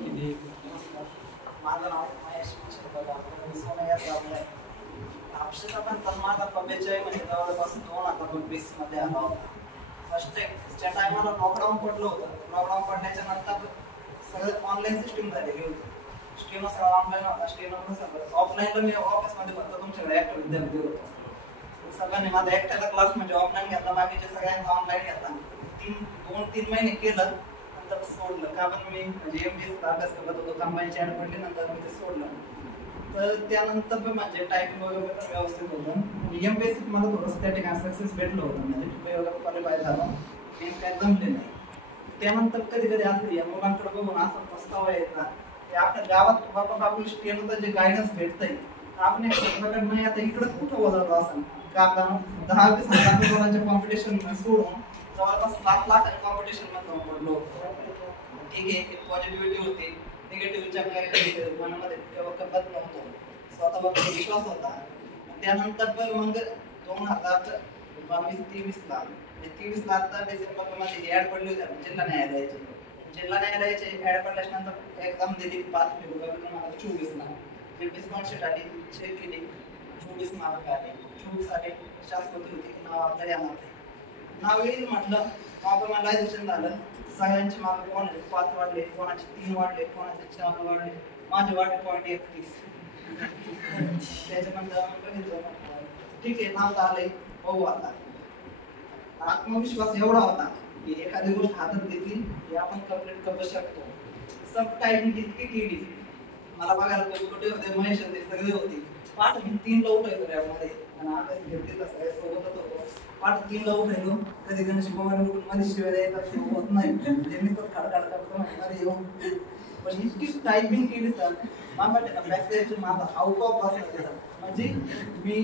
नमस्कार, माझं नाव महेश सोनयाचा आपला अक्षरशः पण माझा परिचय म्हणजे जवळपास 2020 मध्ये आला होता. फर्स्ट टाइमच्या टायमाला लॉकडाऊन पडलं होतं. लॉकडाऊन पडल्याच्या नंतर सगळं ऑनलाईन सिस्टीम झालेली होती. स्ट्रीम सगळं ऑनलाईन होता. स्ट्रीमवर सगळं ऑफलाईनला मी ऑफिसमध्ये फक्त तुमच्याकडे ऍक्टिव्ह विद्यार्थी होतो. सगळ्यांनी माझा एकट्याचा क्लास म्हणजे ऑफलाईन घेतला, बाकीचे सगळ्यांचा ऑनलाईन घेतला. 2-3 महिने केलं, नंतर सोडलं. का पण मी म्हणजे एमबीएचा अभ्यास करत होतो, कंबाईनची ऍड पडली, नंतर मी ते सोडलं. तर त्यानंतर पण म्हणजे टायपिंग वगैरे पण व्यवस्थित होतं. एमबीएस मला थोडंसं त्या ठिकाणी सक्सेस भेटलं होतं, म्हणजे वगैरे क्वालिफाय झालं, मी काय जमले नाही. त्यानंतर कधी कधी असं या मुलांकडे बघून असं पस्तावा येतात की आपल्या गावात बाबा आपल्या स्टेनचं जे गायडन्स भेटतंय आपण नाही आता इकडं कुठं वळतो असं का आपण 10-20 हजार मुलांच्या कॉम्पिटिशन सोडून जवळपास 7 लाख कॉम्पिटिशन मध्ये पडलो. ठीक आहे, एक पॉझिटिव्हिटी होती, निगेटिव्हच्या काही मनामध्ये तेव्हा कळत नव्हतं, स्वतःवर विश्वास होता. त्यानंतर मग 2022-23 ला 23 ला आता डिसेंबरमध्ये ऍड पडली होती जिल्हा न्यायालयाची. जिल्हा न्यायालयाची ऍड पडल्यानंतर एक्झाम दिली 5 फेब्रुवारीला. मला 24 ला रिस्पॉन्स शीट आली, चेक केली, 24 मार्क आले. 24 आले, शाश्वती होती की नाव आपलं येणार नाही. नाव येईल म्हटलं, कॉम्प्रोमायझेशन झालं. सगळ्यांचे मार्क कोणाचे 5 वाढले, कोणाचे 3 वाढले, कोणाचे 4 वाढले, माझे वाढले .31. त्याच्यानंतर बघितलं, ठीक आहे नाव आलंय, बघू आता. आत्मविश्वास एवढा होता की एखादी गोष्ट हातात घेतली की आपण कंप्लीट करू शकतो. सब टायपिंग इतकी केली, मला बघायला कुठे होते, महेश होते, सगळे होते. पाठ मी 3 ला उठायचो रॅपमध्ये आणि अभ्यास घेतले सगळे सोबतच होतो. पाठ 3 ला उठायचो, कधी कधी शिकवायला उठून मध्ये शिवाय द्यायचा ते होत नाही, त्यांनी तर खडखड करतो मध्ये येऊन. पण इतकी टायपिंग केली सर, माझ्या पॅसेज माझा आउट ऑफ बसला. म्हणजे मी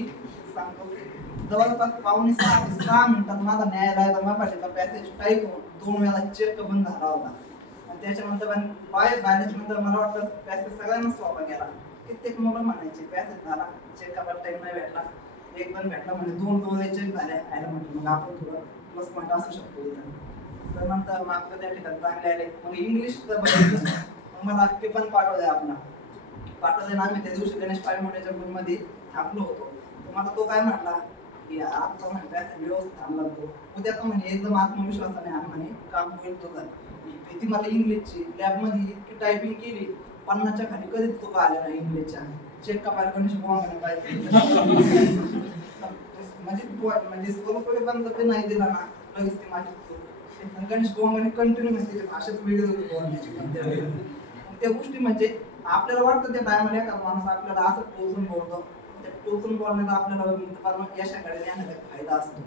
सांगतो की जवळपास 5-6 मिनिटात माझा न्यायालयाचा मापाशीचा पॅसेज टाईप होऊन 2 वेळा चेक बंद झाला होता. आणि त्याच्यानंतर बाहेर बाहेरच्यानंतर मला वाटतं पॅसेज सगळ्यांना सोपा गेला. कित्येक मुलं म्हणायचे पॅसेज झाला, चेक करायला टाईम नाही भेटला, एक पण भेटला म्हणजे 2 चेक झाले. आयला म्हटलं मग आपण थोडं प्लस पॉईंट असू शकतो इथं. तर नंतर मार्क त्या ठिकाणी चांगले आले. मग इंग्लिशचं बघितलं, मग मला पेपर पाठवले आपला पाठवले ना. आम्ही त्या दिवशी गणेश पायमोट्याच्या ग्रुपमध्ये थांबलो होतो. तर मला तो काय म्हटला की आता म्हणे पॅसेज व्यवस्थित थांबला तो, उद्या तर म्हणे एकदम आत्मविश्वासाने आणि म्हणे काम होईल तुझं. भीती मला इंग्लिशची लॅबमध्ये इतकी टायपिंग केली, 50च्या खाली कधीच चुका आल्या नाही इंग्लिशच्या. चेक कापायला गणेश बोंगाने पाहिजे म्हणजे स्वरूप बंद ते नाही दिला ना, लगेच ती माझी चूक. गणेश बोंगाने कंटिन्यू म्हणजे त्याची भाषेत वेगळी होती बोलण्याची. त्या गोष्टी म्हणजे आपल्याला वाटतं त्या टायमाला एका माणूस आपल्याला असं टोचून बोलतो, त्या टोचून बोलण्याचा आपल्याला यशाकडे नेण्याचा फायदा असतो.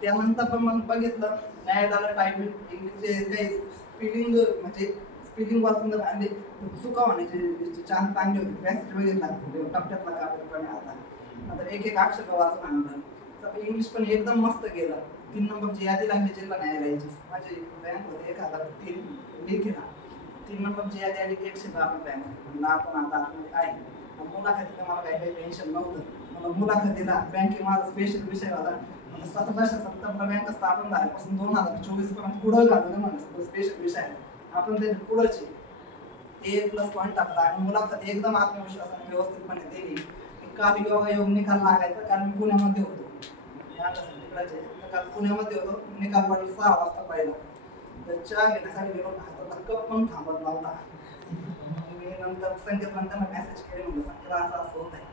त्यानंतर पण मग बघितलं न्यायालयाला टायपिंग इंग्लिशचे काही स्पेलिंग म्हणजे स्पेलिंग वाचून जर आणले चुका होण्याचे चान्स चांगले होते. पॅसेज बघितला टप्प्यातला कापडपणे आता नंतर एक अक्षर वाचून आणलं. तर इंग्लिश पण एकदम मस्त गेलं. 3 नंबरची यादी लागली जिल्हा न्यायालयाची. माझी बँक होते 1003 लेखीला 3 नंबरची यादी आली 110 रुपये. म्हणलं आपण आता आतमध्ये आहे. मुलाखतीला मला काही टेन्शन नव्हतं. मला मुलाखतीला बँके माझा स्पेशल विषय होता. 1770 बँक स्थापन झाल्यापासून 2024 पर्यंत पुढं घालून म्हणलं स्पेशल विषय आपण ते पुढंच ते प्लस पॉईंट टाकला. आणि मुलाखत एकदम आत्मविश्वासाने व्यवस्थितपणे दिली. काल योगायोग निकाल लागायचा, कारण मी पुण्यामध्ये होतो, तिकडचे काल पुण्यामध्ये होतो. निकाल पडला 6 वाजता पाहिला. तर चहा घेण्यासाठी गेलो, हातातला कप पण थांबत नव्हता. मी नंतर संकेतला मेसेज केले, म्हणजे संकेत असं असं होत आहे.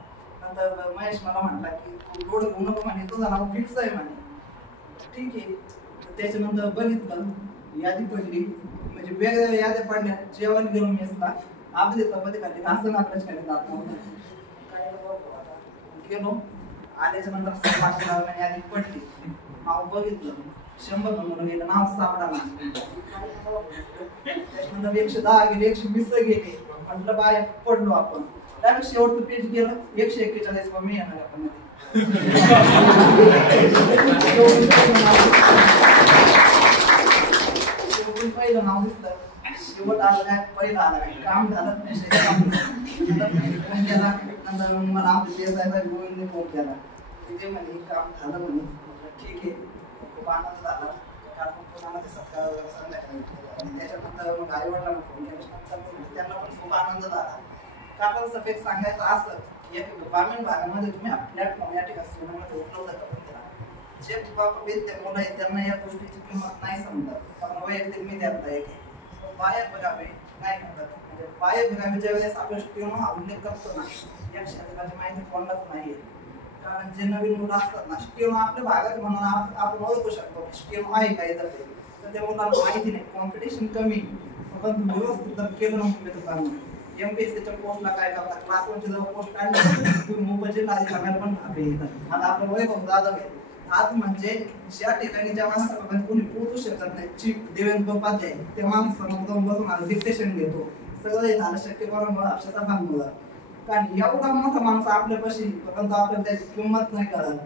नंतर महेश मला म्हटला की तू लोड घेऊ नको म्हणे, तुझं नाव फिक्स आहे म्हणे. ठीक आहे. त्याच्यानंतर बघितलं यादी पडली, म्हणजे वेगवेगळ्या याद्या पडल्या. जेवण गेलो मेसला, आपली चपाती खाली असं आपल्याच खाली जात नव्हतं. काय गेलो, आल्याच्या नंतर 500 नावाने यादी पडली. नाव बघितलं, 100 म्हणून गेलं, नाव सापडा. त्याच्यानंतर 110 गेले, 120 गेले. म्हटलं बाय पडलो आपण. त्यापेक्षा शेवटचं पेज गेलं 141 मी येणार आपण. पहिलं नाव दिसलं, शेवट आलं काय पहिलं आलं काय काम झालं गेला. नंतर मला आमच्या देसायचा गोविंदने फोन केला, तिथे म्हणे काम झालं म्हणे. ठीक आहे, खूप आनंद झाला. कारण सत्कार संध्याकाळी. आणि त्याच्यानंतर मग आई वडिलांना फोन केल्यानंतर कारण सफेद सांगायचं असं एक ग्रामीण भागामध्ये तुम्ही प्लॅटफॉर्म या ठिकाणी सोन्यामध्ये उपलब्ध करून दिला. जे विद्या मुलं आहेत त्यांना या गोष्टीची किंमत नाही समजत. कारण वैयक्तिक मी त्यांना येते बाया बघावे नाही म्हणतात. म्हणजे बाया बघावे ज्या वेळेस आपण स्टिओनो हा उल्लेख करतो ना या क्षेत्राची माहिती कोणालाच नाहीये. कारण जे नवीन मुलं असतात ना स्टिओनो आपल्या भागात म्हणून आपण ओळखू शकतो स्टिओनो आहे का इथं तर त्या मुलांना माहिती नाही. कॉम्पिटिशन कमी पण व्यवस्थित जर केलं ना मुलं दुकान MPSCच्या पोस्टला काय करतात क्लास 1ची जेव्हा पोस्ट काढली तुम्ही मोबाईलची लादी घालायला पण आपले येतात. आता आपलं वय खूप जाधव आहे. आज म्हणजे ज्या ठिकाणी ज्या माणसापर्यंत कोणी पोहोचू शकत नाही चीफ देवेंद्र उपाध्याय त्या माणसासमोर जाऊन बसून आता डिक्टेशन घेतो. सगळं हे झालं शक्य कोणामुळे अक्षता भानमुळं. कारण एवढा मोठा माणूस आपल्यापाशी परंतु आपल्याला त्याची किंमत नाही कळत.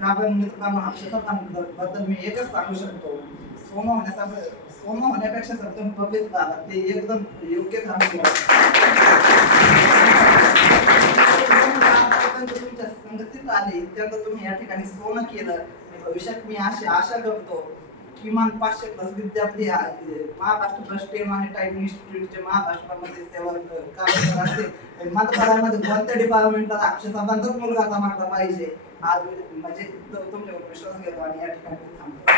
कारण मित्रांनो अक्षता भानबद्दल मी एकच सांगू शकतो सोनं होण्यापेक्षा सर तुम्ही पब्लिक झाला ते एकदम योग्य काम केलं. तुमच्या संगतीत आले त्यानंतर तुम्ही या ठिकाणी सोनं केलं. भविष्यात मी अशी आशा करतो किमान 500+ विद्यार्थी महाराष्ट्र ट्रस्ट आणि टायपिंग इन्स्टिट्यूटचे महाराष्ट्रामध्ये सेवा काम असते. मतदारांमध्ये कोणत्या डिपार्टमेंटला अक्षतांचाच मुलगा समाजला पाहिजे आज म्हणजे तुमच्यावर विश्वास घेतो आणि या ठिकाणी थांबतो.